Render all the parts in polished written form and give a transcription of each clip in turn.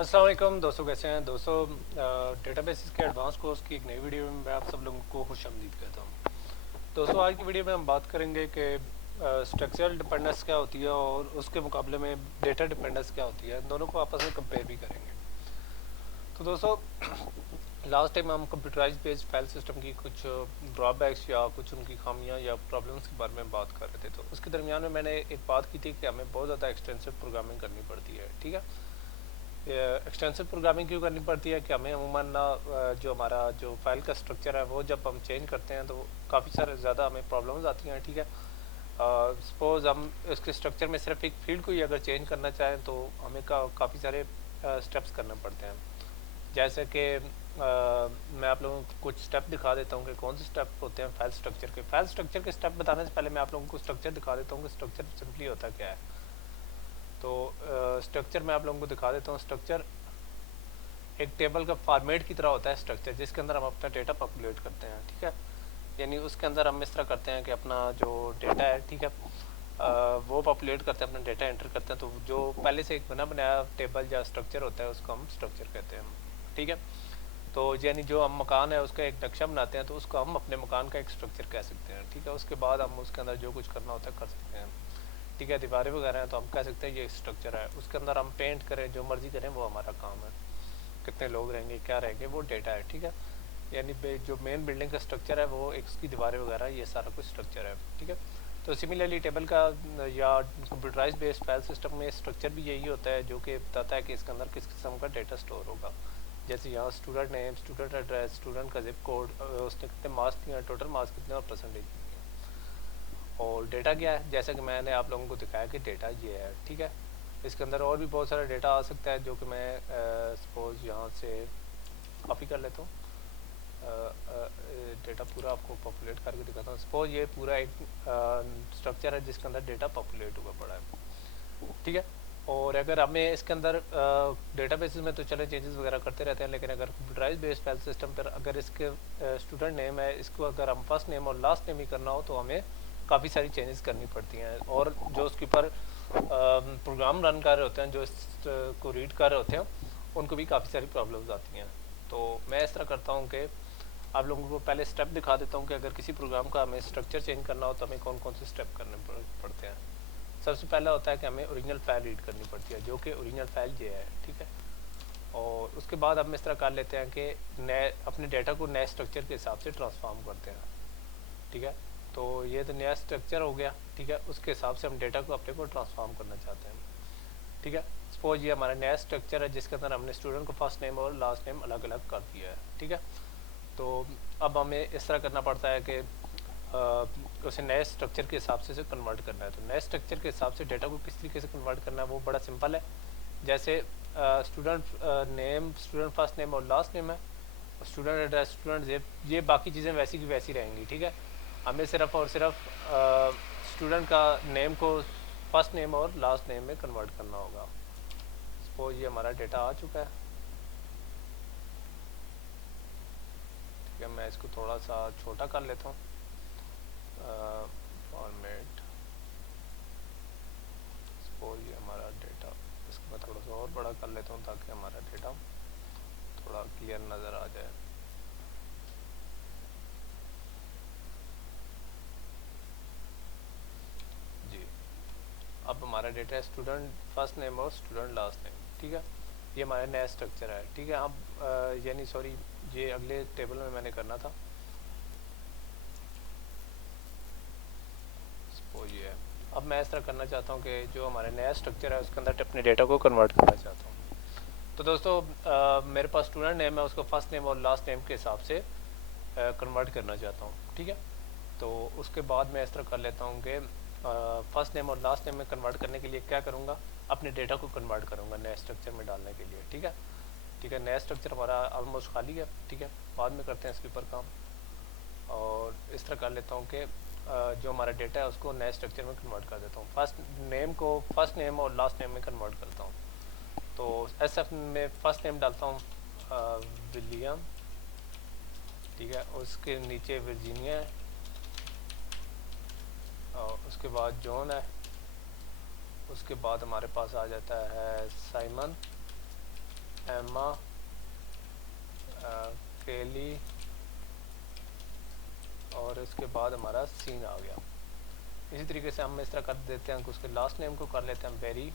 अस्सलाम वालेकुम दोस्तों, कैसे हैं दोस्तों। डेटाबेसिस के एडवांस कोर्स की एक नई वीडियो में मैं आप सब लोगों को खुशामदीद कहता हूँ। दोस्तों, आज की वीडियो में हम बात करेंगे कि स्ट्रक्चरल डिपेंडेंस क्या होती है और उसके मुकाबले में डेटा डिपेंडेंस क्या होती है। दोनों को आपस में कंपेयर भी करेंगे। तो दोस्तों, लास्ट टाइम हम कंप्यूटराइज बेस्ड फाइल सिस्टम की कुछ ड्रॉबैक्स या कुछ उनकी खामियां या प्रॉब्लम्स के बारे में बात कर रहे थे। तो उसके दरमियान में मैंने एक बात की थी कि हमें बहुत ज़्यादा एक्सटेंसिव प्रोग्रामिंग करनी पड़ती है। ठीक है, एक्सटेंसिव प्रोग्रामिंग क्यों करनी पड़ती है कि हमें अमूमन ना जो हमारा जो फाइल का स्ट्रक्चर है वो जब हम चेंज करते हैं तो काफ़ी सारे ज़्यादा हमें प्रॉब्लम्स आती हैं। ठीक है, सपोज़ हम इसके स्ट्रक्चर में सिर्फ एक फील्ड को ही अगर चेंज करना चाहें तो हमें काफ़ी सारे स्टेप्स करने पड़ते हैं। जैसे कि मैं आप लोगों को कुछ स्टेप दिखा देता हूँ कि कौन से स्टेप होते हैं फाइल स्ट्रक्चर के। फाइल स्ट्रक्चर के स्टेप बताने से पहले मैं आप लोगों को स्ट्रक्चर दिखा देता हूँ कि स्ट्रक्चर सिंपली होता क्या है। तो स्ट्रक्चर मैं आप लोगों को दिखा देता हूँ। स्ट्रक्चर एक टेबल का फॉर्मेट की तरह होता है स्ट्रक्चर, जिसके अंदर हम अपना डेटा पॉपुलेट करते हैं। ठीक है, यानी उसके अंदर हम इस तरह करते हैं कि अपना जो डेटा है, ठीक है, वो पॉपुलेट करते हैं, अपना डेटा एंटर करते हैं। तो जो पहले से एक बना बनाया टेबल या स्ट्रक्चर होता है उसको हम स्ट्रक्चर कहते हैं। ठीक है, तो यानी जो हम मकान है उसका एक नक्शा बनाते हैं तो उसको हम अपने मकान का एक स्ट्रक्चर कह सकते हैं। ठीक है, उसके बाद हम उसके अंदर जो कुछ करना होता है कर सकते हैं। ठीक है, दीवारें वगैरह हैं तो हम कह सकते हैं ये स्ट्रक्चर है। उसके अंदर हम पेंट करें, जो मर्जी करें, वो हमारा काम है। कितने लोग रहेंगे, क्या रहेंगे, वो डेटा है। ठीक है, यानी जो मेन बिल्डिंग का स्ट्रक्चर है वो एक उसकी दीवारें वगैरह ये सारा कुछ स्ट्रक्चर है। ठीक है, तो सिमिलरली टेबल का या कंप्यूटराइज बेस्ड फाइल सिस्टम में स्ट्रक्चर भी यही होता है, जो कि बताता है कि इसके अंदर किस किस्म का डेटा स्टोर होगा। जैसे यहाँ student name, student address, student का जिप कोड, उसने कितने मार्क्स दिए हैं, टोटल मार्क्स कितने और परसेंटेज दिए हैं। और डेटा क्या है, जैसा कि मैंने आप लोगों को दिखाया कि डेटा ये है। ठीक है, इसके अंदर और भी बहुत सारा डेटा आ सकता है जो कि मैं सपोज यहाँ से कॉपी कर लेता हूँ। डेटा पूरा आपको पॉपुलेट करके दिखाता हूँ। सपोज ये पूरा एक स्ट्रक्चर है जिसके अंदर डेटा पॉपुलेट हुआ पड़ा है। ठीक है, और अगर हमें इसके अंदर डेटाबेसेस में तो चले चेंजेस वगैरह करते रहते हैं, लेकिन अगर कंप्यूटराइज बेस्ड फाइल सिस्टम पर अगर इसके स्टूडेंट नेम है, इसको अगर हम फर्स्ट नेम और लास्ट नेम ही करना हो तो हमें काफ़ी सारी चेंजेस करनी पड़ती हैं। और जो उसके ऊपर प्रोग्राम रन कर रहे होते हैं, जो को रीड कर रहे होते हैं, उनको भी काफ़ी सारी प्रॉब्लम्स आती हैं। तो मैं इस तरह करता हूँ कि आप लोगों को पहले स्टेप दिखा देता हूँ कि अगर किसी प्रोग्राम का हमें स्ट्रक्चर चेंज करना हो तो हमें कौन कौन से स्टेप करने पड़ते हैं। सबसे पहला होता है कि हमें ओरिजिनल फाइल रीड करनी पड़ती है, जो कि ओरिजिनल फाइल ये है। ठीक है, और उसके बाद हम इस तरह कर लेते हैं कि नए अपने डेटा को नए स्ट्रक्चर के हिसाब से ट्रांसफॉर्म करते हैं। ठीक है, तो ये तो नया स्ट्रक्चर हो गया। ठीक है, उसके हिसाब से हम डेटा को अपने को ट्रांसफॉर्म करना चाहते हैं। ठीक है, सपोज ये हमारा नया स्ट्रक्चर है जिसके अंदर हमने स्टूडेंट को फर्स्ट नेम और लास्ट नेम अलग अलग कर दिया है। ठीक है, तो अब हमें इस तरह करना पड़ता है कि उसे नए स्ट्रक्चर के हिसाब से कन्वर्ट करना है। तो नए स्ट्रक्चर के हिसाब से डेटा को किस तरीके से कन्वर्ट करना है वो बड़ा सिंपल है। जैसे student name, student first name और लास्ट नेम है, स्टूडेंट एड्रेस, स्टूडेंट जेब, ये बाकी चीज़ें वैसी की वैसी रहेंगी। ठीक है, हमें सिर्फ और सिर्फ स्टूडेंट का नेम को फर्स्ट नेम और लास्ट नेम में कन्वर्ट करना होगा। सपोज ये हमारा डेटा आ चुका है। ठीक है, मैं इसको थोड़ा सा छोटा कर लेता हूँ। फॉर्मेट, सपोज ये हमारा डेटा, इसको मैं थोड़ा सा और बड़ा कर लेता हूँ ताकि हमारा डेटा थोड़ा क्लियर नज़र आ जाए। जी, अब हमारा डेटा है स्टूडेंट फर्स्ट नेम और स्टूडेंट लास्ट नेम। ठीक है, ये हमारा नया स्ट्रक्चर है। ठीक है, अब यानी सॉरी, ये अगले टेबल में मैंने करना था। सपोज ये है। अब मैं इस तरह करना चाहता हूँ कि जो हमारा नया स्ट्रक्चर है उसके अंदर अपने डेटा को कन्वर्ट करना चाहता हूँ। तो दोस्तों, मेरे पास स्टूडेंट नेम है, उसको फर्स्ट नेम और लास्ट नेम के हिसाब से कन्वर्ट करना चाहता हूँ। ठीक है, तो उसके बाद मैं इस तरह कर लेता हूँ कि फर्स्ट नेम और लास्ट नेम में कन्वर्ट करने के लिए क्या करूँगा, अपने डेटा को कन्वर्ट करूँगा नए स्ट्रक्चर में डालने के लिए। ठीक है, ठीक है, नया स्ट्रक्चर हमारा ऑलमोस्ट खाली है। ठीक है, बाद में करते हैं इसके ऊपर काम। और इस तरह कर लेता हूँ कि जो हमारा डेटा है उसको नए स्ट्रक्चर में कन्वर्ट कर देता हूँ। फर्स्ट नेम को फर्स्ट नेम और लास्ट नेम में कन्वर्ट करता हूँ। तो एसएफ में फर्स्ट नेम डालता हूँ विलियम। ठीक है, उसके नीचे वर्जीनिया है, और उसके बाद जॉन है, उसके बाद हमारे पास आ जाता है साइमन, एमा, केली, और इसके बाद हमारा सीन आ गया। इसी तरीके से हम इस तरह कर देते हैं कि उसके लास्ट नेम को कर लेते हैं बेरी,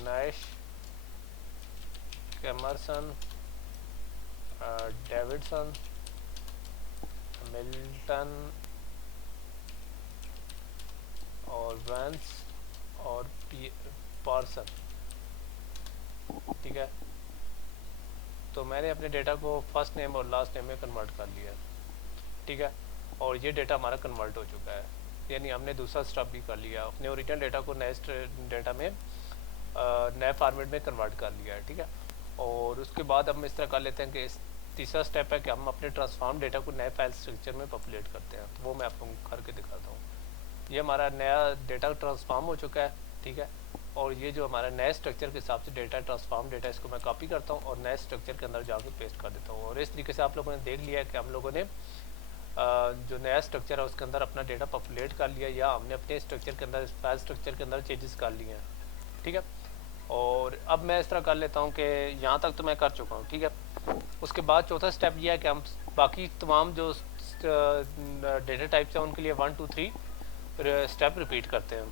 नैश, कैमरसन, डेविडसन, मिल्टन और वैंस और पार्सन। ठीक है, तो मैंने अपने डेटा को फर्स्ट नेम और लास्ट नेम में कन्वर्ट कर लिया। ठीक है, और ये डेटा हमारा कन्वर्ट हो चुका है, यानी हमने दूसरा स्टेप भी कर लिया, अपने ओरिजिनल डेटा को नए डेटा में नए फॉर्मेट में कन्वर्ट कर लिया है। ठीक है, और उसके बाद हम इस तरह कर लेते हैं कि तीसरा स्टेप है कि हम अपने ट्रांसफॉर्म डेटा को नए फाइल स्ट्रक्चर में पॉपुलेट करते हैं। तो वो मैं आपको करके दिखाता हूँ। ये हमारा नया डेटा ट्रांसफॉर्म हो चुका है। ठीक है, और ये जो हमारा नए स्ट्रक्चर के हिसाब से डेटा ट्रांसफॉर्म डेटा, इसको मैं कॉपी करता हूँ और नए स्ट्रक्चर के अंदर जाकर पेस्ट कर देता हूँ। और इस तरीके से आप लोगों ने देख लिया है कि हम लोगों ने जो नया स्ट्रक्चर है उसके अंदर अपना डेटा पॉपुलेट कर लिया, या हमने अपने स्ट्रक्चर के अंदर फाइल स्ट्रक्चर के अंदर चेंजेस कर लिए हैं। ठीक है, और अब मैं इस तरह कर लेता हूँ कि यहाँ तक तो मैं कर चुका हूँ। ठीक है, उसके बाद चौथा स्टेप ये है कि हम बाकी तमाम जो डेटा टाइप्स हैं उनके लिए 1 2 3 स्टेप रिपीट करते हैं।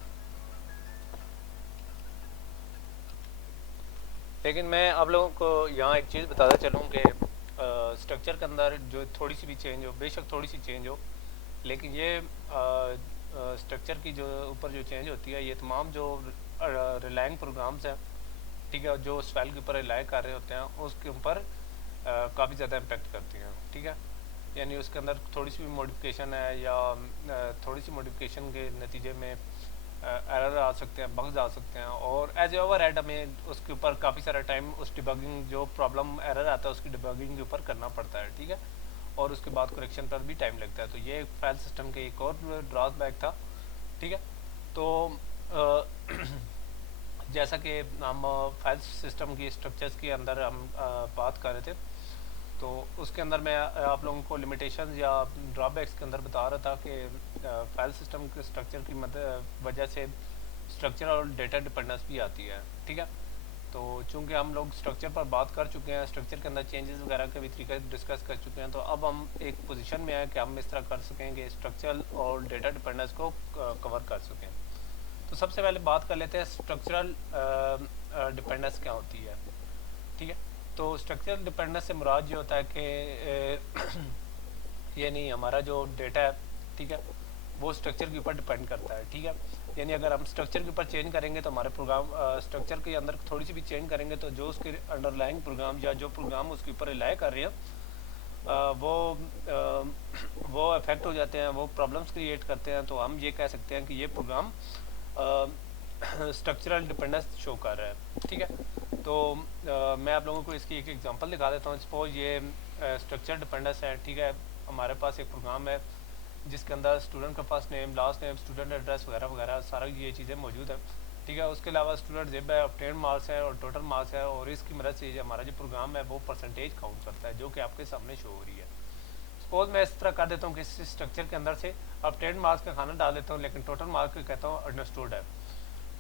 लेकिन मैं आप लोगों को यहाँ एक चीज़ बताता चलूँ कि स्ट्रक्चर के अंदर जो थोड़ी सी भी चेंज हो, बेशक थोड़ी सी चेंज हो, लेकिन ये स्ट्रक्चर की जो ऊपर जो चेंज होती है, ये तमाम जो रिलाइंग प्रोग्राम्स हैं, ठीक है, जो उस फाइल के ऊपर रिलाई कर रहे होते हैं, उसके ऊपर काफ़ी ज़्यादा इम्पेक्ट करती हैं। ठीक है, यानी उसके अंदर थोड़ी सी भी मॉडिफिकेशन है या थोड़ी सी मॉडिफिकेशन के नतीजे में एरर आ सकते हैं, बग्स आ सकते हैं, और एज ए ओवरहेड हमें उसके ऊपर काफ़ी सारा टाइम उस डिबगिंग जो प्रॉब्लम एरर आता है उसकी डिबगिंग के ऊपर करना पड़ता है। ठीक है, और उसके बाद करेक्शन पर भी टाइम लगता है। तो ये फाइल सिस्टम के एक और ड्रॉबैक था। ठीक है, तो जैसा कि हम फाइल सिस्टम की स्ट्रक्चर्स के अंदर हम बात कर रहे थे, तो उसके अंदर मैं आप लोगों को लिमिटेशंस या ड्रॉबैक्स के अंदर बता रहा था कि फाइल सिस्टम के स्ट्रक्चर की वजह से स्ट्रक्चर और डेटा डिपेंडेंस भी आती है। ठीक है, तो चूंकि हम लोग स्ट्रक्चर पर बात कर चुके हैं, स्ट्रक्चर के अंदर चेंजेस वगैरह के भी तरीके डिस्कस कर चुके हैं, तो अब हम एक पोजीशन में हैं कि हम इस तरह कर सकें कि स्ट्रक्चरल और डेटा डिपेंडेंस को कवर कर सकें। तो सबसे पहले बात कर लेते हैं स्ट्रक्चरल डिपेंडेंस क्या होती है। ठीक है, तो स्ट्रक्चरल डिपेंडेंस से मुराद ये होता है कि ये नहीं, हमारा जो डेटा है, ठीक है, वो स्ट्रक्चर के ऊपर डिपेंड करता है। ठीक है, यानी अगर हम स्ट्रक्चर के ऊपर चेंज करेंगे तो हमारे प्रोग्राम स्ट्रक्चर के अंदर थोड़ी सी भी चेंज करेंगे तो जो उसके अंडरलाइंग प्रोग्राम या जो प्रोग्राम उसके ऊपर रिलाई कर रहे हैं वो अफेक्ट हो जाते हैं, वो प्रॉब्लम्स क्रिएट करते हैं। तो हम ये कह सकते हैं कि ये प्रोग्राम स्ट्रक्चरल डिपेंडेंस शो कर रहा है। ठीक है, तो मैं आप लोगों को इसकी एक एग्जांपल दिखा देता हूँ। सपोज ये स्ट्रक्चरल डिपेंडेंस है। ठीक है, हमारे पास एक प्रोग्राम है जिसके अंदर स्टूडेंट का first name, last name, student address वगैरह वगैरह सारा ये चीज़ें मौजूद है। ठीक है, उसके अलावा स्टूडेंट जिब है, ऑब्टेन मार्क्स है और टोटल मार्क्स है, और इसकी मदद से हमारा जो प्रोग्राम है वो परसेंटेज काउंट करता है, जो कि आपके सामने शो हो रही है। सपोज मैं इस तरह कर देता हूँ कि इस स्ट्रक्चर के अंदर से ऑब्टेन मार्क्स का खाना डाल देता हूँ, लेकिन टोटल मार्क्स का कहता हूँ अंडरस्टूड है।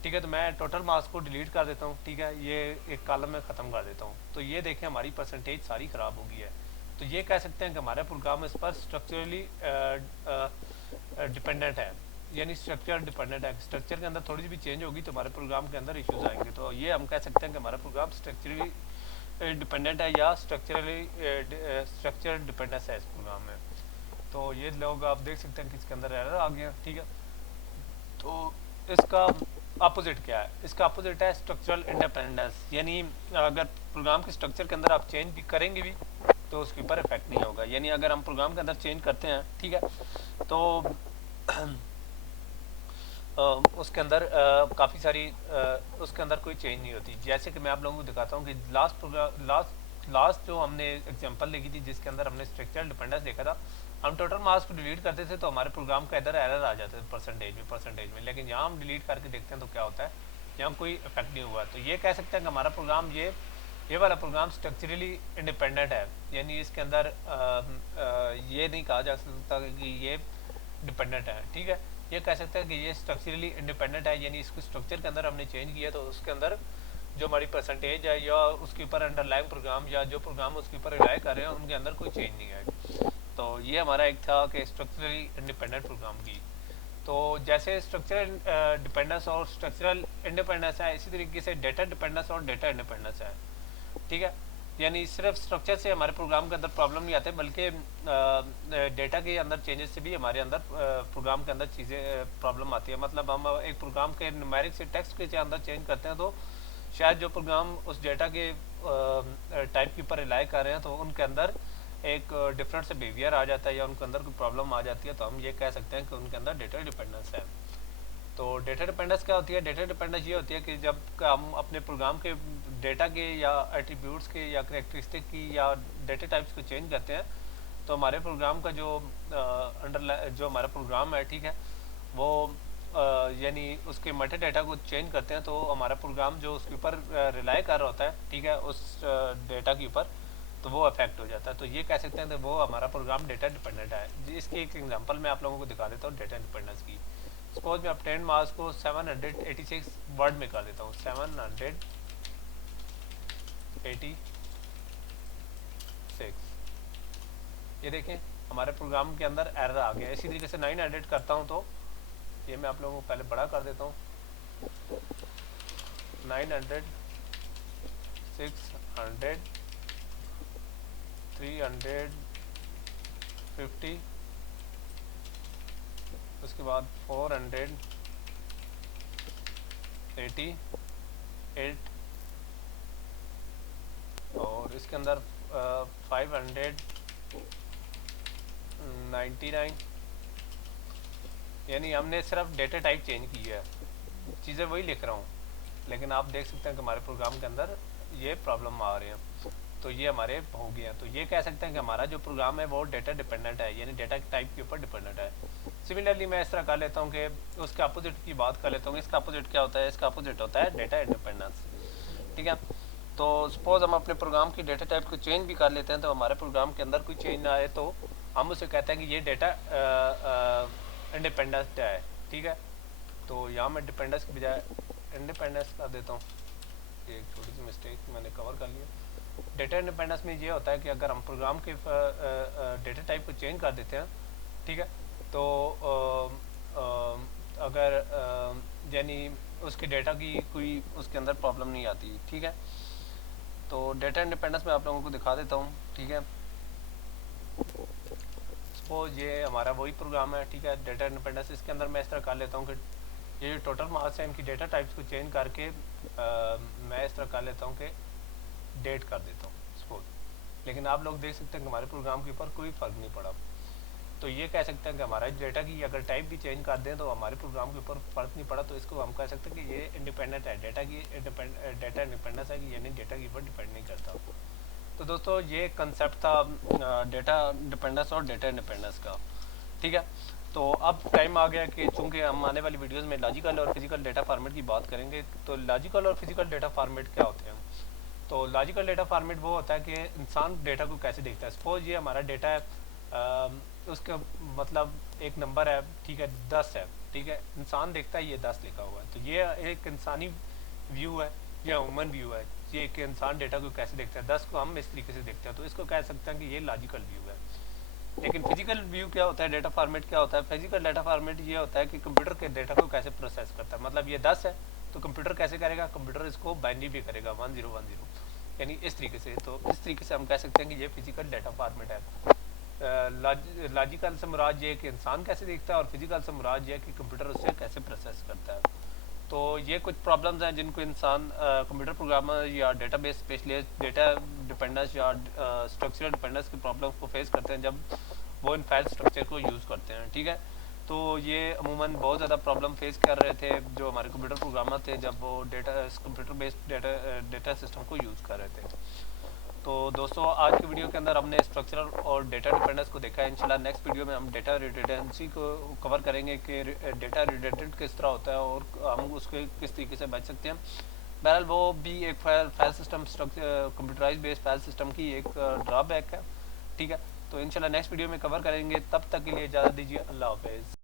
ठीक है, तो मैं टोटल मार्क्स को डिलीट कर देता हूँ। ठीक है, ये एक कॉलम में ख़त्म कर देता हूँ। तो ये देखें हमारी परसेंटेज सारी ख़राब हो गई है। तो ये कह सकते हैं कि हमारा प्रोग्राम इस पर स्ट्रक्चरली डिपेंडेंट है, यानी स्ट्रक्चर डिपेंडेंट है। स्ट्रक्चर के अंदर थोड़ी सी भी चेंज होगी तो हमारे प्रोग्राम के अंदर इश्यूज आएंगे। तो ये हम कह सकते हैं कि हमारा प्रोग्राम स्ट्रक्चरली डिपेंडेंट है या स्ट्रक्चर डिपेंडेंस है इस प्रोग्राम में। तो ये लोग आप देख सकते हैं कि इसके अंदर एरर आ गया। ठीक है, तो इसका अपोजिट क्या है? इसका अपोजिट है स्ट्रक्चरल इंडिपेंडेंस, यानी अगर प्रोग्राम के स्ट्रक्चर के अंदर आप चेंज भी करेंगे भी तो उसके ऊपर इफेक्ट नहीं होगा। यानी अगर हम प्रोग्राम के अंदर चेंज करते हैं, ठीक है, तो उसके अंदर काफ़ी सारी उसके अंदर कोई चेंज नहीं होती। जैसे कि मैं आप लोगों को दिखाता हूँ कि लास्ट जो हमने एग्जांपल देखी थी जिसके अंदर हमने स्ट्रक्चरल डिपेंडेंस देखा था, हम टोटल मार्क्स को डिलीट करते थे तो हमारे प्रोग्राम का इधर एरर आ जाता है परसेंटेज में, लेकिन यहाँ हम डिलीट करके देखते हैं तो क्या होता है, यहाँ कोई इफेक्ट नहीं हुआ। तो ये कह सकते हैं कि हमारा प्रोग्राम ये वाला प्रोग्राम स्ट्रक्चरली इंडिपेंडेंट है, यानी इसके अंदर ये नहीं कहा जा सकता कि ये डिपेंडेंट है। ठीक है, ये कह सकते हैं कि ये स्ट्रक्चरली इंडिपेंडेंट है, यानी इसको स्ट्रक्चर के अंदर हमने चेंज किया तो उसके अंदर जो हमारी परसेंटेज है या उसके ऊपर अंडरलाइंग प्रोग्राम या जो प्रोग्राम उसके ऊपर रिलाई कर रहे हैं उनके अंदर कोई चेंज नहीं आएगा। तो ये हमारा एक था कि स्ट्रक्चरली इंडिपेंडेंट प्रोग्राम की। तो जैसे स्ट्रक्चरल डिपेंडेंस और स्ट्रक्चरल इंडिपेंडेंस है, इसी तरीके से डेटा डिपेंडेंस और डेटा इंडिपेंडेंस है। ठीक है, यानी सिर्फ स्ट्रक्चर से हमारे प्रोग्राम के अंदर प्रॉब्लम नहीं आते, बल्कि डेटा के अंदर चेंजेस से भी हमारे अंदर प्रोग्राम के अंदर चीज़ें प्रॉब्लम आती है। मतलब हम एक प्रोग्राम के न्यूमेरिक से टेक्स्ट के अंदर चेंज करते हैं तो शायद जो प्रोग्राम उस डेटा के टाइप के ऊपर रिलाई कर रहे हैं तो उनके अंदर एक डिफरेंट से बिहेवियर आ जाता है या उनके अंदर कोई प्रॉब्लम आ जाती है, तो हम ये कह सकते हैं कि उनके अंदर डेटा डिपेंडेंस है। तो डेटा डिपेंडेंस क्या होती है? डेटा डिपेंडेंस ये होती है कि जब हम अपने प्रोग्राम के डेटा के या एट्रीब्यूट्स के या करेक्टरिस्टिक की या डेटा टाइप्स को चेंज करते हैं तो हमारे प्रोग्राम का जो जो हमारा प्रोग्राम है, ठीक है, वो यानी उसके मेटा डेटा को चेंज करते हैं तो हमारा प्रोग्राम जो उसके ऊपर रिलाई कर रहा होता है, ठीक है, उस डेटा के ऊपर, तो वो अफेक्ट हो जाता है। तो ये कह सकते हैं कि वो हमारा प्रोग्राम डेटा डिपेंडेंट है। इसकी एक एग्जांपल मैं आप लोगों को दिखा देता हूँ डेटा डिपेंडेंस की। सपोज मैं अपटेन मार्क्स को 786 वर्ड में कर देता हूँ, 786। ये देखें हमारे प्रोग्राम के अंदर एरर आ गया। इसी तरीके से 900 करता हूँ तो ये मैं आप लोगों को पहले बड़ा कर देता हूँ, 900, 600, 350, उसके बाद 488 और इसके अंदर 599। यानी हमने सिर्फ डेटा टाइप चेंज की है, चीज़ें वही लिख रहा हूँ, लेकिन आप देख सकते हैं कि हमारे प्रोग्राम के अंदर ये प्रॉब्लम आ रही हैं। तो ये हमारे हो गया। तो ये कह सकते हैं कि हमारा जो प्रोग्राम है वो डेटा डिपेंडेंट है, यानी डेटा टाइप के ऊपर डिपेंडेंट है। सिमिलरली मैं इस तरह कर लेता हूँ कि उसके अपोजिट की बात कर लेता हूँ। इसका अपोजिट क्या होता है? इसका अपोजिट होता है डेटा इंडिपेंडेंस। ठीक है, तो सपोज हम अपने प्रोग्राम की डेटा टाइप को चेंज भी कर लेते हैं तो हमारे प्रोग्राम के अंदर कोई चेंज ना आए तो हम उसे कहते हैं कि ये डेटा इंडिपेंडेंस है। ठीक है, तो यहाँ मैं डिपेंडेंस की बजाय इंडिपेंडेंस कर देता हूँ। ये एक छोटी सी मिस्टेक मैंने कवर कर लिया। डेटा इंडिपेंडेंस में ये होता है कि अगर हम प्रोग्राम के डेटा टाइप को चेंज कर देते हैं, ठीक है, तो अगर यानी उसके डेटा की कोई उसके अंदर प्रॉब्लम नहीं आती। ठीक है, तो डेटा इंडिपेंडेंस मैं आप लोगों को दिखा देता हूँ। ठीक है, सपोज ये हमारा वही प्रोग्राम है। ठीक है, डेटा इंडिपेंडेंस इसके अंदर मैं इस तरह कर लेता हूँ कि ये जो टोटल मार्क्स है इनकी डेटा टाइप्स को चेंज करके मैं इस तरह कर लेता हूँ कि डेट कर देता हूँ सपोज। लेकिन आप लोग देख सकते हैं कि हमारे प्रोग्राम के ऊपर कोई फ़र्क नहीं पड़ा। तो ये कह सकते हैं कि हमारा डेटा की अगर टाइप भी चेंज कर दें तो हमारे प्रोग्राम के ऊपर फ़र्क नहीं पड़ा, तो इसको हम कह सकते हैं कि ये इंडिपेंडेंट है, डेटा की डेटा इंडिपेंडेंस है कि यानी डेटा के ऊपर डिपेंड नहीं करता। तो दोस्तों ये कंसेप्ट था डेटा डिपेंडेंस और डेटा इंडिपेंडेंस का। ठीक है, तो अब टाइम आ गया कि चूंकि हम आने वाली वीडियोस में लॉजिकल और फिजिकल डेटा फॉर्मेट की बात करेंगे। तो लॉजिकल और फिजिकल डेटा फॉर्मेट क्या होते हैं? तो लॉजिकल डेटा फॉर्मेट वो होता है कि इंसान डेटा को कैसे देखता है। सपोज ये हमारा डेटा है, उसका मतलब एक नंबर है, ठीक है, 10 है। ठीक है, इंसान देखता है ये 10 लिखा हुआ है, तो ये एक इंसानी व्यू है या ह्यूमन व्यू है। ये एक इंसान डेटा को कैसे देखता है, 10 को हम इस तरीके से देखते हैं, तो इसको कह सकते हैं कि ये लॉजिकल व्यू है। लेकिन फिजिकल व्यू क्या होता है, डेटा फॉर्मेट क्या होता है? फिजिकल डेटा फॉर्मेट ये होता है कि कंप्यूटर के डेटा को कैसे प्रोसेस करता है। मतलब ये 10 है तो कंप्यूटर कैसे करेगा? कंप्यूटर इसको बाइनरी भी करेगा 1010, यानी इस तरीके से। तो इस तरीके से हम कह सकते हैं कि ये फिजिकल डेटा फॉर्मेट है। लॉजिकल से मुराद ये कि इंसान कैसे देखता है और फिजिकल से मुराद ये कि कंप्यूटर उससे कैसे प्रोसेस करता है। तो ये कुछ प्रॉब्लम्स हैं जिनको इंसान कंप्यूटर प्रोग्रामर या डेटाबेस स्पेशलिस्ट डेटा डिपेंडेंस या स्ट्रक्चरल डिपेंडेंस की प्रॉब्लम्स को फेस करते हैं जब वो इन फाइल स्ट्रक्चर को यूज़ करते हैं। ठीक है, तो ये अमूमन बहुत ज़्यादा प्रॉब्लम फेस कर रहे थे जो हमारे कंप्यूटर प्रोग्रामर थे जब वो कंप्यूटर बेस्ड डेटा सिस्टम को यूज़ कर रहे थे। तो दोस्तों आज की वीडियो के अंदर हमने स्ट्रक्चरल और डेटा डिपेंडेंस को देखा है। इंशाल्लाह नेक्स्ट वीडियो में हम डेटा रिडंडेंसी को कवर करेंगे कि डेटा रिडंडेंट किस तरह होता है और हम उसके किस तरीके से बच सकते हैं। बहरहाल वो भी एक file system computerize based file system की एक ड्रॉबैक है। ठीक है, तो इंशाल्लाह नेक्स्ट वीडियो में कवर करेंगे। तब तक के लिए इजाज़त दीजिए। अल्लाह हाफिज़।